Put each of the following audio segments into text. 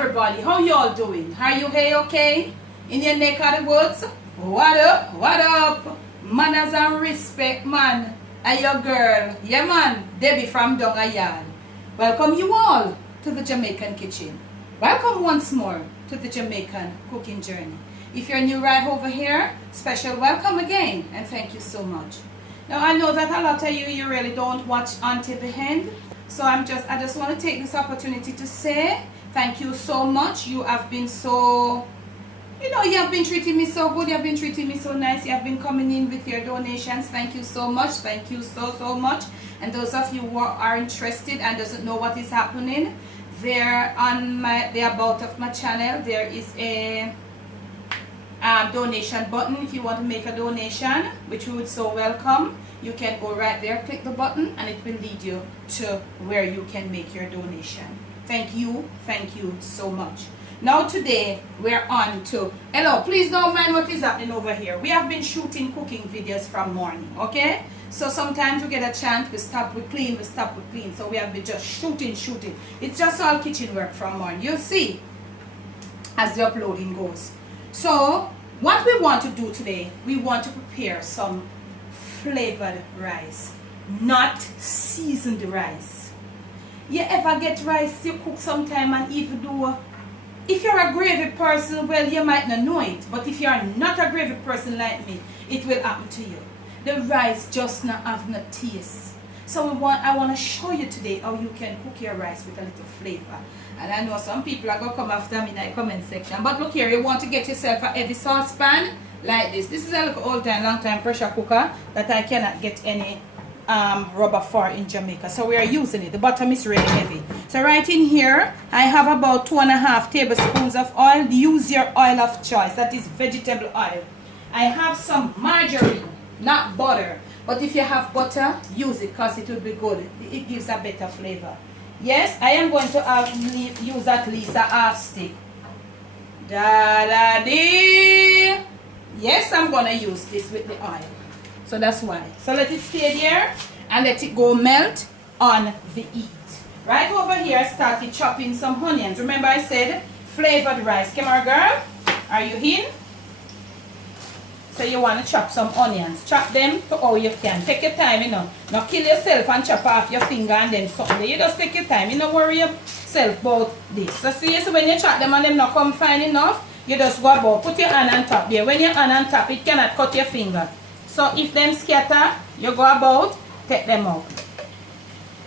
everybody, how y'all doing? Are you okay? In your neck of the woods? What up? What up? Manners and respect, man. And your girl, yeah man, Debbie from Dongayard. Welcome you all to the Jamaican kitchen. Welcome once more to the Jamaican cooking journey. If you're new right over here, special welcome again and thank you so much. Now I know that a lot of you really don't watch until the end. So I just want to take this opportunity to say thank you so much. You have been so, you have been treating me so good. You have been treating me so nice. You have been coming in with your donations. Thank you so much. Thank you so much. And those of you who are interested and doesn't know what is happening, there on the about of my channel, there is a donation button. If you want to make a donation, which we would so welcome, you can go right there, click the button, and it will lead you to where you can make your donation. Thank you so much. Now today we're on to, hello, please don't mind what is happening over here. We have been shooting cooking videos from morning, okay? So sometimes we get a chance, we stop, we clean, we stop, we clean. So we have been just shooting. It's just all kitchen work from morning. You'll see as the uploading goes. So what we want to do today, we want to prepare some flavored rice, not seasoned rice. You ever get rice you cook sometime and even though, if you're a gravy person, well, you might not know it, but if you're not a gravy person like me, it will happen to you. The rice just not have no taste. So I want to show you today how you can cook your rice with a little flavor. And I know some people are going to come after me in the comment section. But look here, you want to get yourself a heavy saucepan like this. This is a little old time, long time pressure cooker that I cannot get any rubber for in Jamaica. So we are using it. The bottom is really heavy. So right in here, I have about 2.5 tablespoons of oil. Use your oil of choice. That is vegetable oil. I have some margarine, not butter. But if you have butter, use it because it will be good. It gives a better flavor. Yes, I am going to use at least a half stick. Da-da-dee. Yes, I'm going to use this with the oil. So that's why. So let it stay there and let it go melt on the heat. Right over here, I started chopping some onions. Remember I said flavored rice. Come on, girl. Are you in? So you want to chop some onions. Chop them to how you can. Take your time, Not kill yourself and chop off your finger and then something. You just take your time. You don't worry yourself about this. So see, so when you chop them and them not come fine enough, you just go about. Put your hand on top there. When your hand on top, it cannot cut your finger. So if them scatter, you go about, take them out.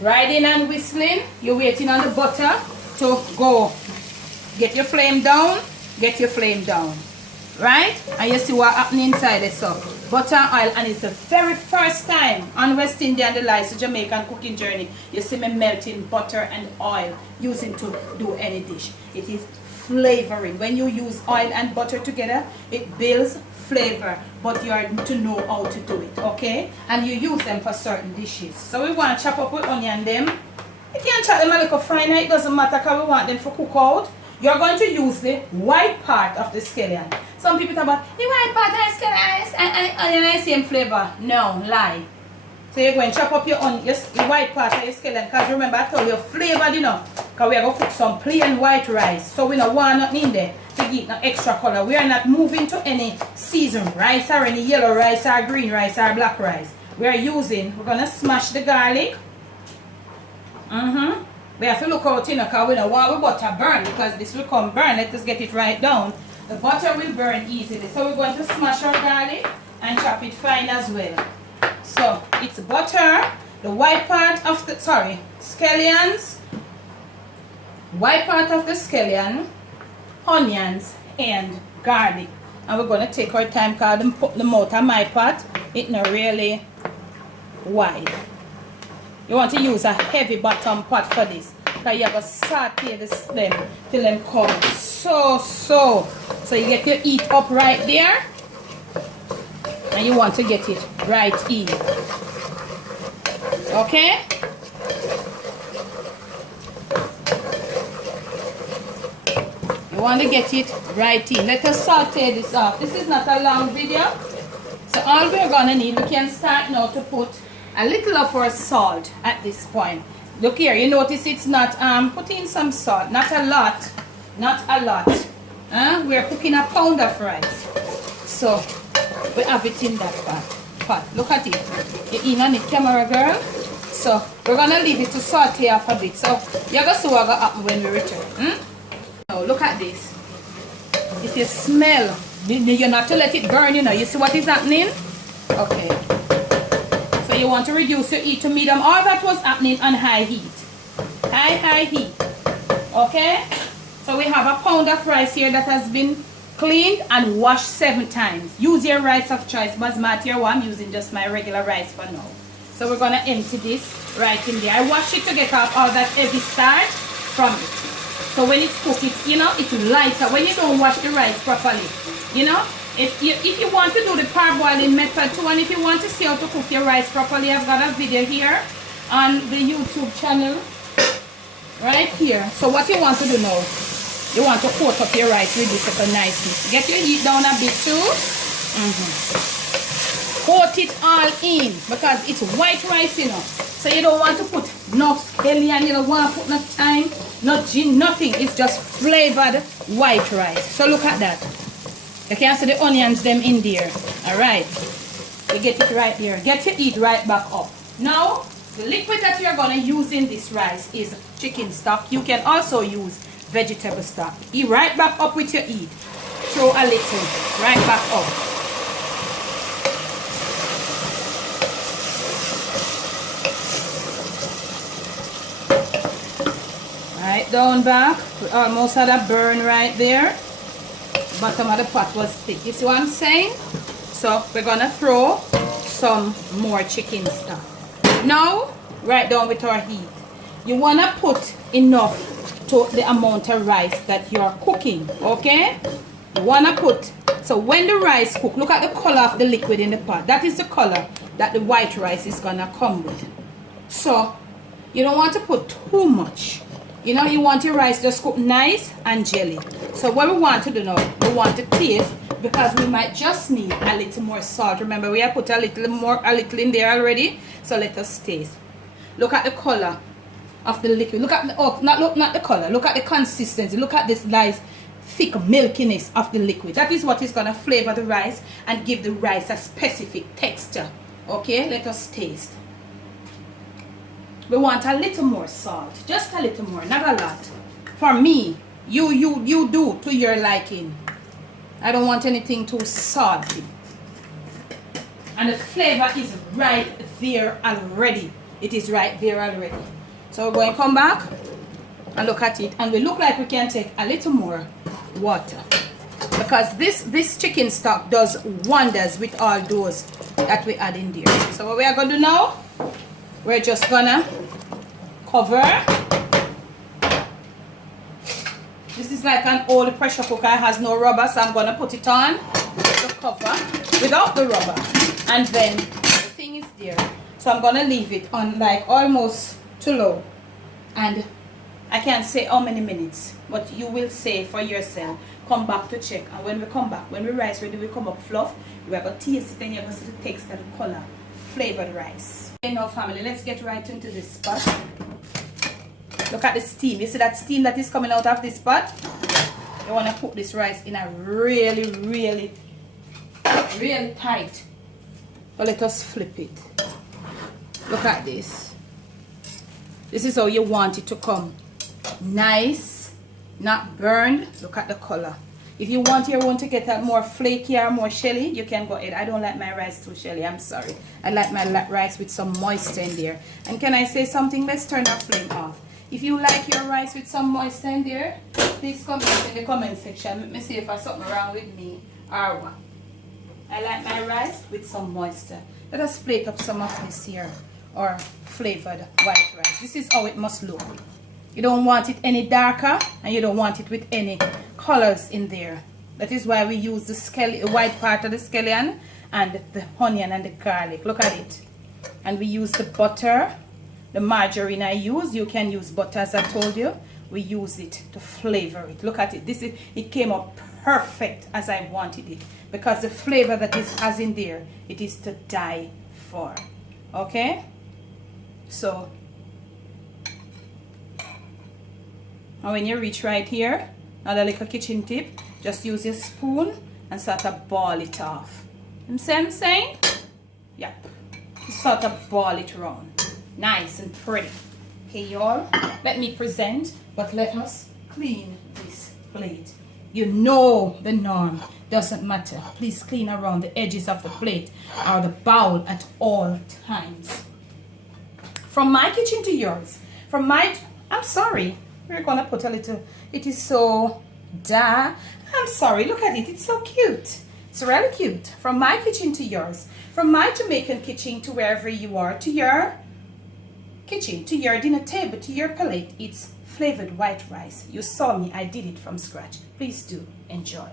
Riding and whistling, you're waiting on the butter to go. Get your flame down. Get your flame down. Right? And you see what happening inside it. So butter and oil, and it's the very first time on West Indian Delights, Jamaican cooking journey, you see me melting butter and oil using to do any dish. It is flavoring. When you use oil and butter together, it builds flavor, but you are to know how to do it, okay? And you use them for certain dishes. So we want to chop up with onion them. You can chop them a little finer, it doesn't matter because we want them for cook out. You're going to use the white part of the scallion. Some people talk about the white part of the scallion and the same flavor. No, lie. So you're going to chop up your onion, the white part of your scallion, because remember I told you flavored, because we are going to cook some plain white rice. So we don't want nothing in there to give no extra color. We are not moving to any seasoned rice or any yellow rice or green rice or black rice. We're going to smash the garlic. We have to look out, because we don't want the butter burn, because this will come burn. Let us get it right down. The butter will burn easily. So we're going to smash our garlic and chop it fine as well. So it's butter, the white part of the, scallions, white part of the scallion, onions, and garlic. And we're going to take our time because put them out of my pot. It's not really wide. You want to use a heavy bottom pot for this, because you have to saute them till them come so you get your heat up right there, and you want to get it right in. Okay? You want to get it right in. Let us saute this off. This is not a long video, so all we're gonna need, we can start now to put a little of our salt at this point. Look here, you notice it's not put in some salt, not a lot, not a lot. We're cooking a pound of rice. So we have it in that pot. Look at it. You're in on it, camera girl. So we're gonna leave it to saute off a bit. So you're gonna see what gonna happen when we return. Now look at this. If you smell, you're not to let it burn, you know. You see what is happening? Okay. So you want to reduce your heat to medium. All that was happening on high heat. High heat. Okay? So we have a pound of rice here that has been cleaned and washed 7 times. Use your rice of choice. Basmati or I'm using just my regular rice for now. So we're going to empty this right in there. I wash it to get off all that heavy starch from it. So when it's cooked, it's, you know, it's lighter. When you don't wash the rice properly, you know, if you want to do the parboiling method too, and if you want to see how to cook your rice properly, I've got a video here on the YouTube channel right here. So what you want to do now, you want to coat up your rice with this little nicely. Get your heat down a bit too. Coat it all in because it's white rice, you know. So you don't want to put no scallion, you don't want to put no thyme, no gin, nothing. It's just flavored white rice. So look at that. You can see the onions them in there. Alright. You get it right there. Get your heat right back up. Now, the liquid that you're going to use in this rice is chicken stock. You can also use vegetable stock. Heat right back up with your heat. Throw a little right back up. Right down back. We almost had a burn right there. Bottom of the pot was thick. You see what I'm saying? So we're gonna throw some more chicken stock. Now, right down with our heat. You wanna put enough to the amount of rice that you're cooking. Okay? You wanna put. So when the rice cook, look at the color of the liquid in the pot. That is the color that the white rice is gonna come with. So you don't want to put too much. You know, you want your rice just cook nice and jelly. So what we want to do now, we want to taste because we might just need a little more salt. Remember, we have put a little in there already. So let us taste. Look at the color of the liquid. Look at the, not the color. Look at the consistency. Look at this nice thick milkiness of the liquid. That is what is going to flavor the rice and give the rice a specific texture. Okay, let us taste. We want a little more salt, just a little more, not a lot. For me, you do to your liking. I don't want anything too salty. And the flavor is right there already. It is right there already. So we're going to come back and look at it, and we look like we can take a little more water because this chicken stock does wonders with all those that we add in there. So what we are going to do now, we're just gonna cover. This is like an old pressure cooker. It has no rubber, so I'm gonna put it on the cover without the rubber, and then the thing is there. So I'm gonna leave it on like almost too low, and I can't say how many minutes, but you will say for yourself. Come back to check, and when we come back, when the rice ready, we come up fluff. We are gonna taste it, and you're gonna see the texture, the color, flavored rice. Okay, now family, let's get right into this pot. Look at the steam. You see that steam that is coming out of this pot? You want to put this rice in a really tight. So let us flip it. Look at this. This is how you want it to come. Nice, not burned. Look at the color. If you want your one to get a more flaky or more shelly, you can go ahead. I don't like my rice too shelly, I'm sorry. I like my rice with some moisture in there. And can I say something? Let's turn our flame off. If you like your rice with some moisture in there, please comment in the comment section. Let me see if there's something wrong with me or what. I like my rice with some moisture. Let us plate up some of this here, or flavored white rice. This is how it must look. You don't want it any darker, and you don't want it with any colors in there. That is why we use the white part of the scallion and the onion and the garlic. Look at it. And we use the butter, the margarine I use. You can use butter, as I told you. We use it to flavor it. Look at it. It came up perfect as I wanted it, because the flavor that it has in there, it is to die for. Okay? So, and when you reach right here, Another little kitchen tip, just use your spoon and sort of ball it off. You see what I'm saying? Yep. Sort of ball it around. Nice and pretty. Okay, y'all, let me present, but let us clean this plate. You know the norm. Doesn't matter. Please clean around the edges of the plate or the bowl at all times. From my kitchen to yours. I'm sorry. We're gonna put a little, it is so I'm sorry, look at it. It's so cute. It's really cute. From my kitchen to yours. From my Jamaican kitchen to wherever you are, to your kitchen, to your dinner table, to your plate. It's flavored white rice. You saw me, I did it from scratch. Please do enjoy.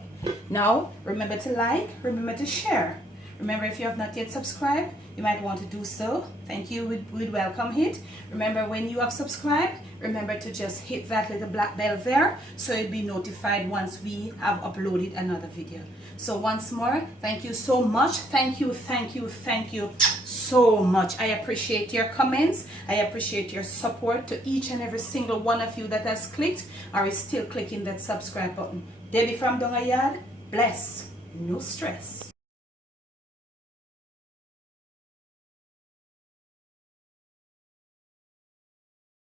Now, remember to like, remember to share. Remember, if you have not yet subscribed, you might want to do so. Thank you, we'd welcome it. Remember, when you have subscribed, remember to just hit that little black bell there so you'll be notified once we have uploaded another video. So once more, thank you so much. Thank you so much. I appreciate your comments. I appreciate your support to each and every single one of you that has clicked or is still clicking that subscribe button. Debbie from Dongayard, bless, no stress.